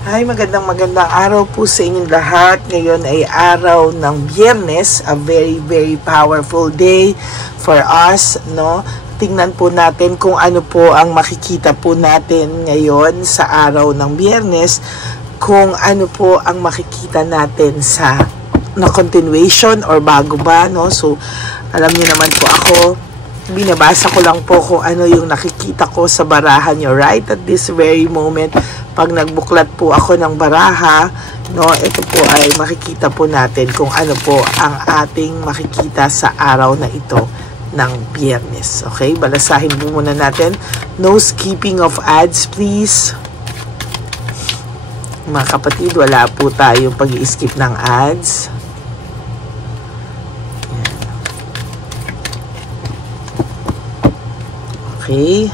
Hi, magandang araw po sa inyong lahat. Ngayon ay araw ng Biyernes, a very powerful day for us, no? Tingnan po natin kung ano po ang makikita po natin ngayon sa araw ng Biyernes, kung ano po ang makikita natin sa na continuation or bago ba, no? So, alam niyo naman po ako, binabasa ko lang po kung ano yung nakikita ko sa baraha nyo right at this very moment. Pag nagbuklat po ako ng baraha, no, ito po ay makikita po natin kung ano po ang ating makikita sa araw na ito ng Biyernes. Okay, balasahin po muna natin. No skipping of ads, please. Mga kapatid, wala po tayong pag-i-skip ng ads. Okay.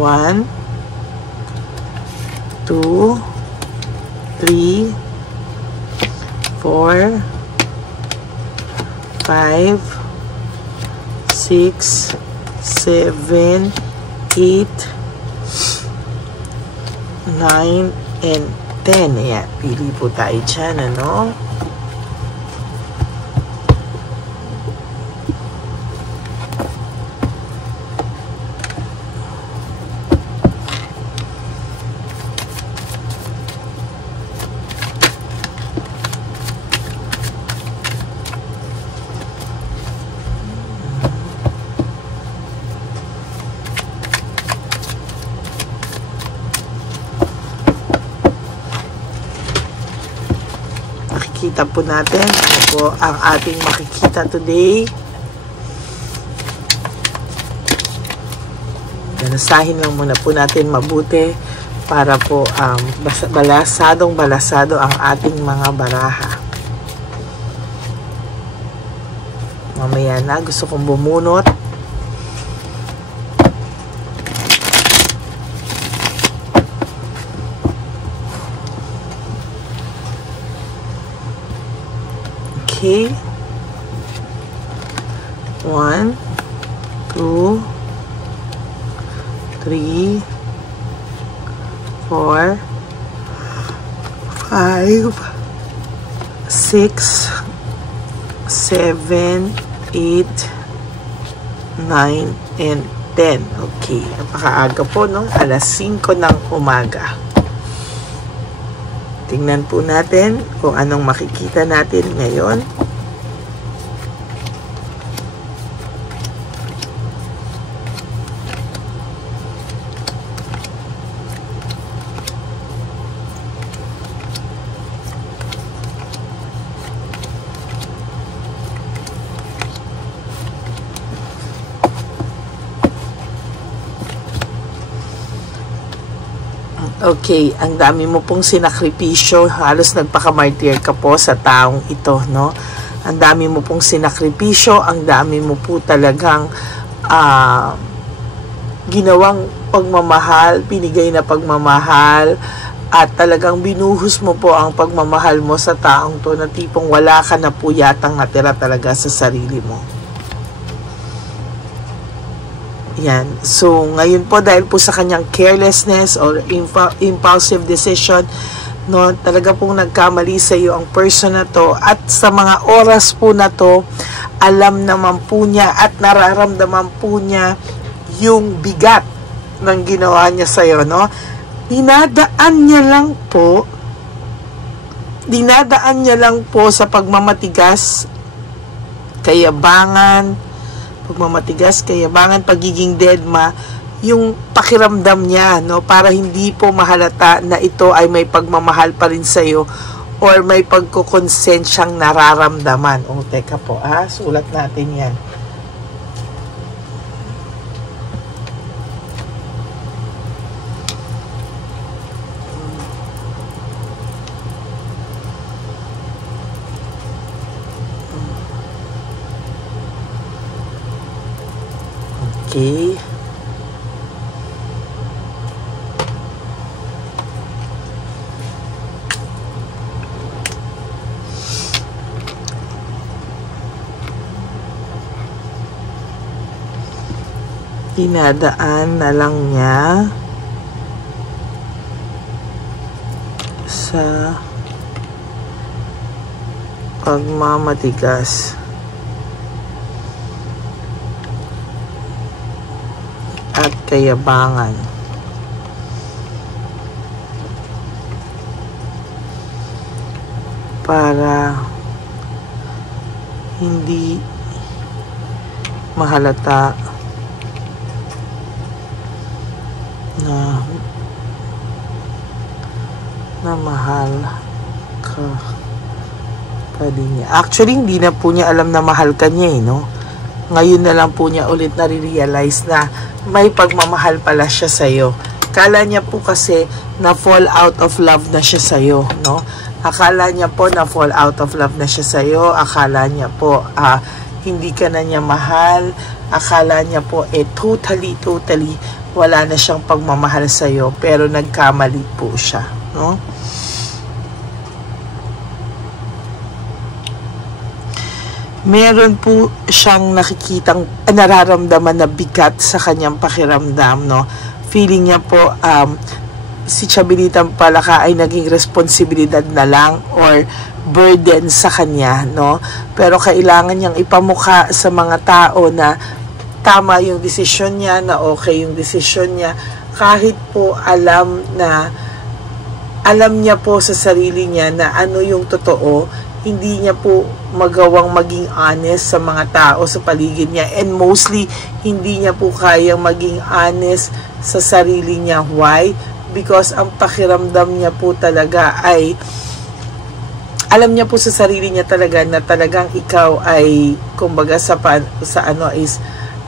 One, 2, 3, 4, 5, 6, 7, 8, 9, and 10. Ayan, pili po tayo dyan, ano? Kita po natin ano po ang ating makikita today. Balasahin lang muna po natin mabuti para po balasado ang ating mga baraha. Mamaya na, gusto kong bumunot. Okay. 1, 2, 3, 4, 5, 6, 7, 8, 9, and 10. Okay. Napakaaga po, no? Alas 5 ng umaga. Tingnan po natin kung anong makikita natin ngayon. Okay, ang dami mo pong sinakripisyo, halos nagpakamartir ka po sa taong ito, no? Ang dami mo pong sinakripisyo, ang dami mo po talagang ginawang pagmamahal, binigay na pagmamahal, at talagang binuhos mo po ang pagmamahal mo sa taong to na tipong wala ka na po yatang natira talaga sa sarili mo. Yan. So, ngayon po, dahil po sa kanyang carelessness or impulsive decision, no, talaga pong nagkamali sa iyo ang person na to. At sa mga oras po na to, alam naman po niya at nararamdaman po niya yung bigat ng ginawa niya sa iyo, no? Dinadaan niya lang po sa pagmamatigas, kayabangan, pagiging deadma, yung pakiramdam niya, no, para hindi po mahalata na ito ay may pagmamahal pa rin sa iyo or may pagkukonsensyang nararamdaman. O, teka po, sulat natin yan. Okay. dinadaan na lang niya sa pagmamatigas at kayabangan. Para hindi mahalata na mahal ka pa din niya. Actually, hindi na po niya alam na mahal ka niya no? Ngayon na lang po niya ulit nare-realize na may pagmamahal pala siya sa'yo. Akala niya po kasi na fall out of love na siya sa'yo, no? Akala niya po na fall out of love na siya sa'yo. Akala niya po hindi ka na niya mahal. Akala niya po totally wala na siyang pagmamahal sa'yo. Pero nagkamali po siya, no? Meron po siyang nakikitang nararamdaman na bigat sa kanyang pakiramdam, no? Feeling niya po si Chabelitang Palaka ay naging responsibilidad na lang or burden sa kanya, no? Pero kailangan niyang ipamukha sa mga tao na tama yung desisyon niya, na okay yung desisyon niya, kahit po alam niya po sa sarili niya na ano yung totoo. Hindi niya po magawang maging honest sa mga tao sa paligid niya, and mostly hindi niya po kayang maging honest sa sarili niya. Why? Because ang pakiramdam niya po talaga ay alam niya po sa sarili niya talaga na talagang ikaw ay kumbaga sa ano is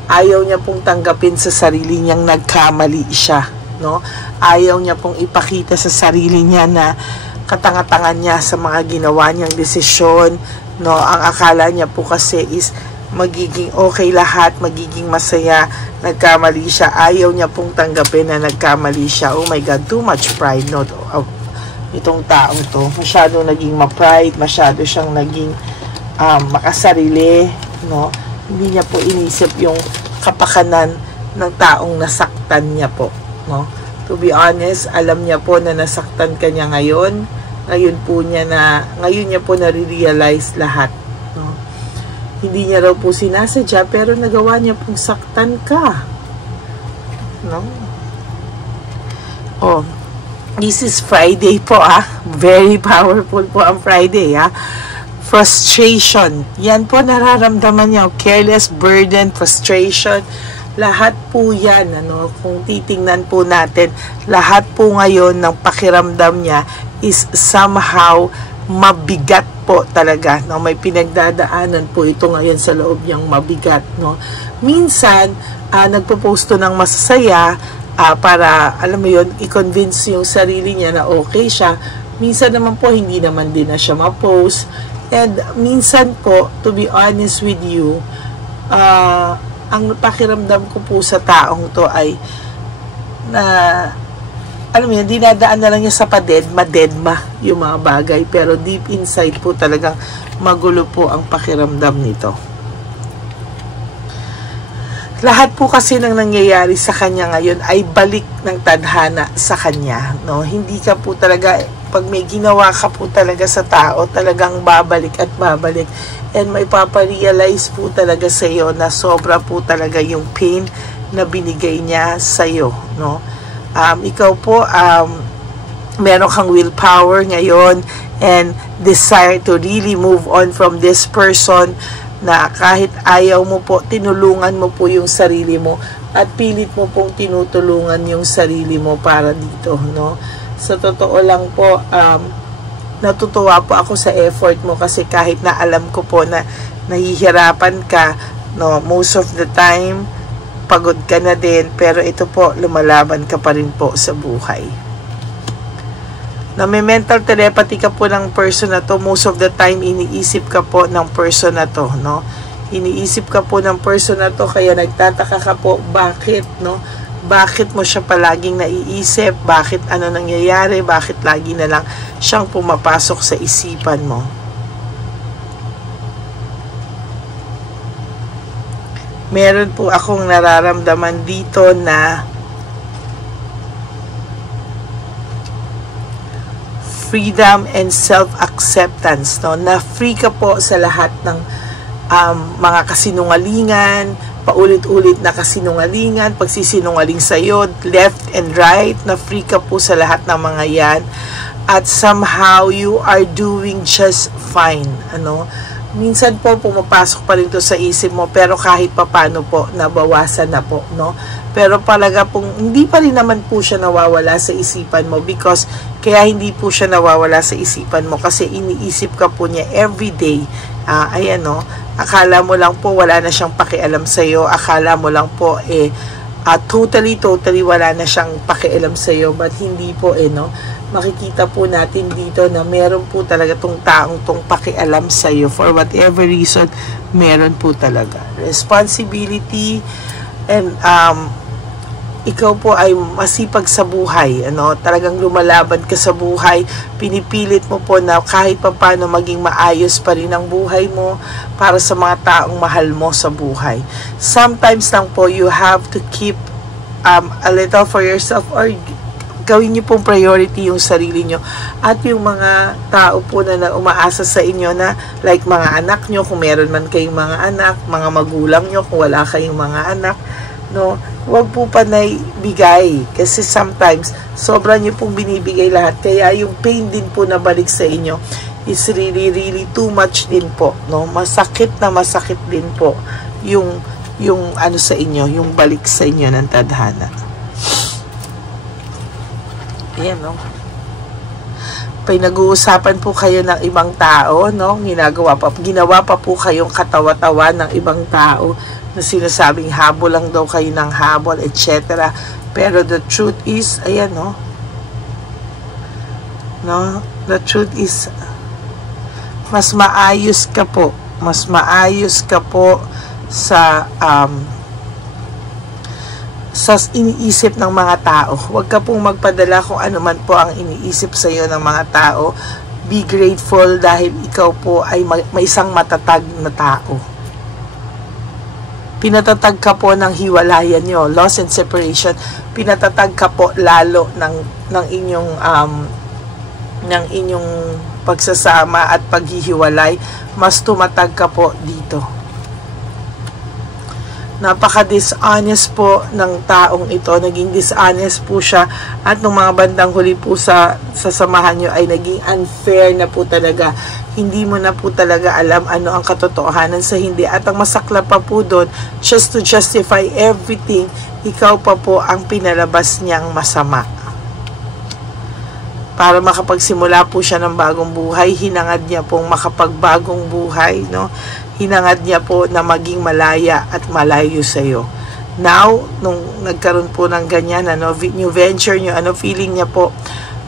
ayaw niya pong tanggapin sa sarili niyang nagkamali siya, no? Ayaw niya pong ipakita sa sarili niya na katangatangan niya sa mga ginawa niyang desisyon, no? Ang akala niya po kasi is magiging okay lahat, magiging masaya. Nagkamali siya, ayaw niya pong tanggapin na nagkamali siya. Oh my God, too much pride, no? Itong taong to, masyado naging ma-pride, masyado siyang naging makasarili, no? Hindi niya po inisip yung kapakanan ng taong nasaktan niya po, no? To be honest, alam niya po na nasaktan ka niya ngayon. Ngayon niya po na-realize lahat, no? Hindi niya raw po sinasadya, pero nagawa niya pong saktan ka, no? Oh, this is Friday po, very powerful po ang Friday, Frustration, yan po nararamdaman niya. Careless, burden, frustration, lahat po yan, ano, kung titingnan po natin, lahat po ngayon ng pakiramdam niya is somehow mabigat po talaga, no? May pinagdadaanan po ito ngayon sa loob niyang mabigat, no? Minsan nagpo-posto ng masasaya para, alam mo yun, i-convince yung sarili niya na okay siya. Minsan naman po hindi naman din na siya ma-post, and minsan po, to be honest with you, ang pakiramdam ko po sa taong to ay na, alam mo yun, dinadaan na lang niya sa padedma yung mga bagay, pero deep inside po talagang magulo po ang pakiramdam nito. Lahat po kasi nang nangyayari sa kanya ngayon ay balik ng tadhana sa kanya, no? Hindi ka po talaga, pag may ginawa ka po talaga sa tao, talagang babalik at babalik, and may paparealize po talaga sa iyo na sobra po talaga yung pain na binigay niya sa iyo, no? Ikaw po, meron kang willpower ngayon and desire to really move on from this person, na kahit ayaw mo po, tinulungan mo po yung sarili mo at pilit mo pong tinutulungan yung sarili mo para dito, no? Sa totoo lang po, natutuwa po ako sa effort mo, kasi kahit na alam ko po na nahihirapan ka, no, most of the time pagod ka na din, pero ito po, lumalaban ka pa rin po sa buhay. Na may mental telepathy ka po ng person na to, most of the time iniisip ka po ng person na to, no? Iniisip ka po ng person na to, kaya nagtataka ka po bakit, no? Bakit mo siya palaging naiisip? Bakit ano nangyayari? Bakit lagi na lang siyang pumapasok sa isipan mo? meron po akong nararamdaman dito na freedom and self-acceptance, no? Na free ka po sa lahat ng mga kasinungalingan, paulit-ulit na kasinungalingan, pagsisinungaling sa'yo, left and right, na free ka po sa lahat ng mga yan. At somehow, you are doing just fine, ano? Minsan po, pumapasok pa rin to sa isip mo, pero kahit papano po, nabawasan na po, no? Pero talaga pong, hindi pa rin naman po siya nawawala sa isipan mo, because, kaya hindi po siya nawawala sa isipan mo, kasi iniisip ka po niya everyday. Ayan, no? Akala mo lang po, wala na siyang pakialam sa'yo, akala mo lang po, totally wala na siyang pakialam sa'yo, but hindi po, no? Makikita po natin dito na meron po talaga tong taong tong pakialam sa'yo. For whatever reason, meron po talaga. Responsibility, and ikaw po ay masipag sa buhay. Ano? Talagang lumalaban ka sa buhay. Pinipilit mo po na kahit paano maging maayos pa rin ang buhay mo para sa mga taong mahal mo sa buhay. Sometimes lang po, you have to keep a little for yourself, or gawin niyo pong priority yung sarili niyo at yung mga tao po na umaasa sa inyo, na like mga anak niyo, kung meron man kayong mga anak, mga magulang niyo kung wala kayong mga anak, no, huwag po panay bigay, kasi sometimes sobra niyo pong binibigay lahat, kaya yung pain din po na balik sa inyo is really too much din po, no? Masakit din po yung ano sa inyo, yung balik sa inyo ng tadhana. Ayan, no? Pinag-uusapan po kayo ng ibang tao, no? Ginawa pa po kayong katawa-tawa ng ibang tao na sinasabing habol lang daw kayo ng habol, etc. Pero the truth is, ayan, no? No? The truth is, mas maayos ka po. Mas maayos ka po sa iniisip ng mga tao. Huwag ka pong magpadala kung ano man po ang iniisip sa iyo ng mga tao. Be grateful dahil ikaw po ay may isang matatag na tao. Pinatatag ka po ng hiwalayan nyo, loss and separation. Pinatatag ka po lalo ng inyong pagsasama at paghihiwalay. Mas tumatag ka po dito. Napaka-dishonest po ng taong ito. Naging dishonest po siya. At nung mga bandang huli po sa samahan nyo ay naging unfair na po talaga. Hindi mo na po talaga alam ano ang katotohanan sa hindi. At ang masakla pa po doon, just to justify everything, ikaw pa po ang pinalabas niyang masama. Para makapagsimula po siya ng bagong buhay, hinangad niya pong makapagbagong buhay, no? Hinangad niya po na maging malaya at malayo sa iyo. Now, nung nagkaroon po ng ganyan, new venture niyo, feeling niya po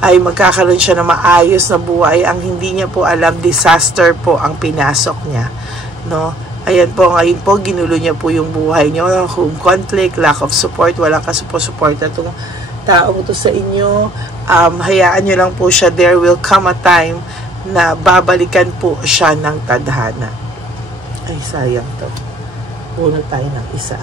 ay magkakaroon siya ng maayos na buhay. Ang hindi niya po alam, disaster po ang pinasok niya, no? Ayan po, ngayon po, ginulo niya po yung buhay niyo, home conflict, lack of support, walang kasupo-support na itong taong ito sa inyo. Hayaan nyo lang po siya. There will come a time na babalikan po siya ng tadhana. Ay, sayang to. Bunot tayo ng isa.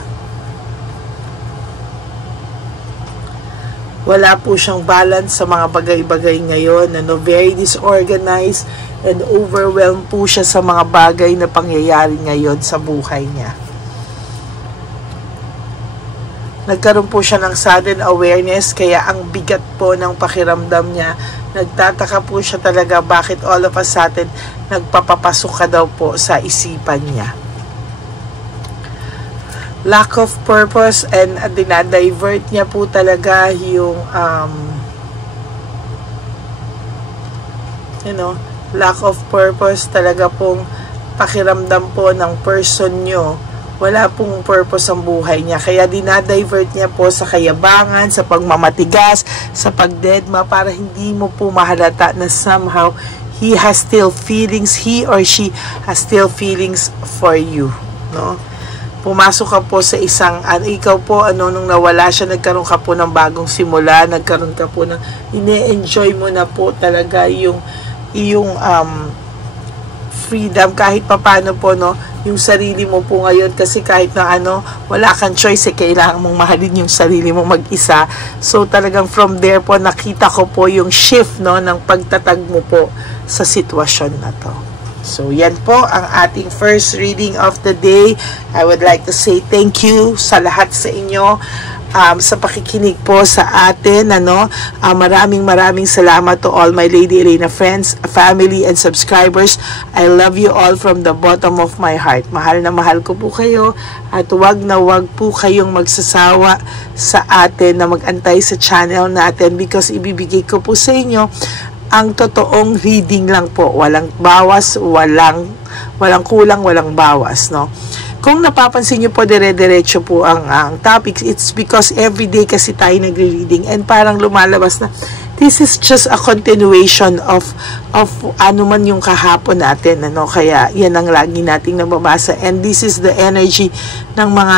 Wala po siyang balance sa mga bagay-bagay ngayon. Very disorganized and overwhelmed po siya sa mga bagay na pangyayari ngayon sa buhay niya. Nagkaroon po siya ng sudden awareness, kaya ang bigat po ng pakiramdam niya. Nagtataka po siya talaga bakit all of a sudden nagpapapasok ka daw po sa isipan niya. Lack of purpose, and dinadivert niya po talaga yung lack of purpose talaga pong pakiramdam po ng person nyo. Wala pong purpose ang buhay niya. Kaya dinadivert niya po sa kayabangan, sa pagmamatigas, sa pagdedma, para hindi mo po mahalata na somehow he has still feelings, he or she has still feelings for you, no? Pumasok ka po sa isang, ikaw po, nung nawala siya, nagkaroon ka po ng bagong simula, nagkaroon ka po ng, ine-enjoy mo na po talaga yung freedom kahit papano po, no, yung sarili mo po ngayon, kasi kahit na wala kang choice, kailangan mong mahalin yung sarili mo mag-isa. So talagang from there po nakita ko po yung shift, no, ng pagtatag mo po sa sitwasyon na to. So yan po ang ating first reading of the day. I would like to say thank you sa lahat sa inyo sa pakikinig po sa atin, maraming salamat to all my Lady Elena friends, family, and subscribers. I love you all from the bottom of my heart. Mahal na mahal ko po kayo, at wag na wag po kayong magsasawa sa atin na mag-antay sa channel natin, because ibibigay ko po sa inyo ang totoong reading lang po, walang bawas, walang kulang, walang bawas, no. Kung napapansin nyo po, dire-diretso po ang topics, it's because everyday kasi tayo nagre-reading, and parang lumalabas na this is just a continuation of ano man yung kahapon natin, kaya yan ang lagi nating nababasa, and this is the energy ng mga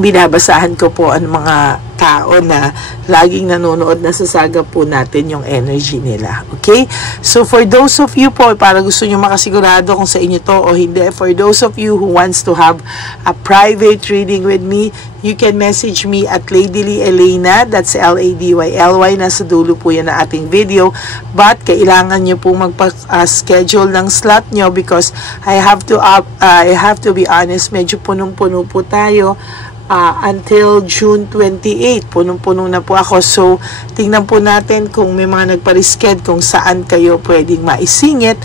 binabasahan ko po, ang mga tao na laging nanonood, nasasagap po natin yung energy nila. Okay? So, for those of you po, para gusto nyo makasigurado kung sa inyo to o hindi, for those of you who wants to have a private reading with me, you can message me at Ladyly Elena, that's Ladyly, nasa dulo po yan na ating video, but kailangan nyo po magpa-schedule ng slot nyo, because I have to be honest, medyo punong-puno po tayo until June 28. Punong-puno na po ako. So, tingnan po natin kung may mga nagpa-reschedule, kung saan kayo pwedeng maisingit,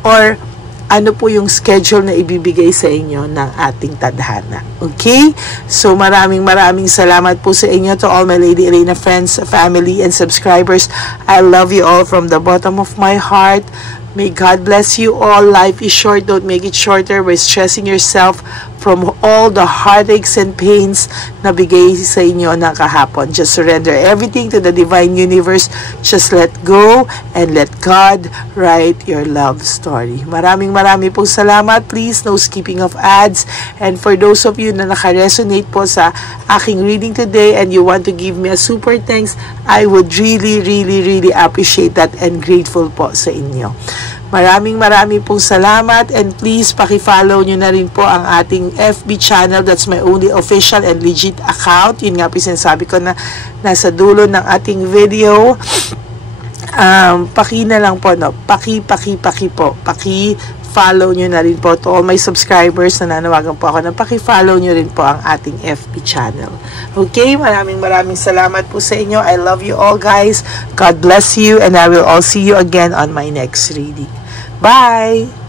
or ano po yung schedule na ibibigay sa inyo ng ating tadhana. Okay? So, maraming salamat po sa inyo, to all my Lady Elena friends, family, and subscribers. I love you all from the bottom of my heart. May God bless you all. Life is short. Don't make it shorter by stressing yourself from all the heartaches and pains na bigay sa inyo ng kahapon. Just surrender everything to the divine universe. Just let go and let God write your love story. Maraming pong salamat. Please, no skipping of ads. And for those of you na naka-resonate po sa aking reading today and you want to give me a super thanks, I would really appreciate that and grateful po sa inyo. Maraming pong salamat, and please paki-follow nyo na rin po ang ating FB channel. That's my only official and legit account. Yun nga po sinasabi ko na nasa dulo ng ating video. Paki na lang po, no? Paki-follow nyo na rin po, to all my subscribers na nanawagan po ako na paki-follow nyo rin po ang ating FB channel. Okay, maraming salamat po sa inyo. I love you all, guys. God bless you, and I will all see you again on my next reading. Bye!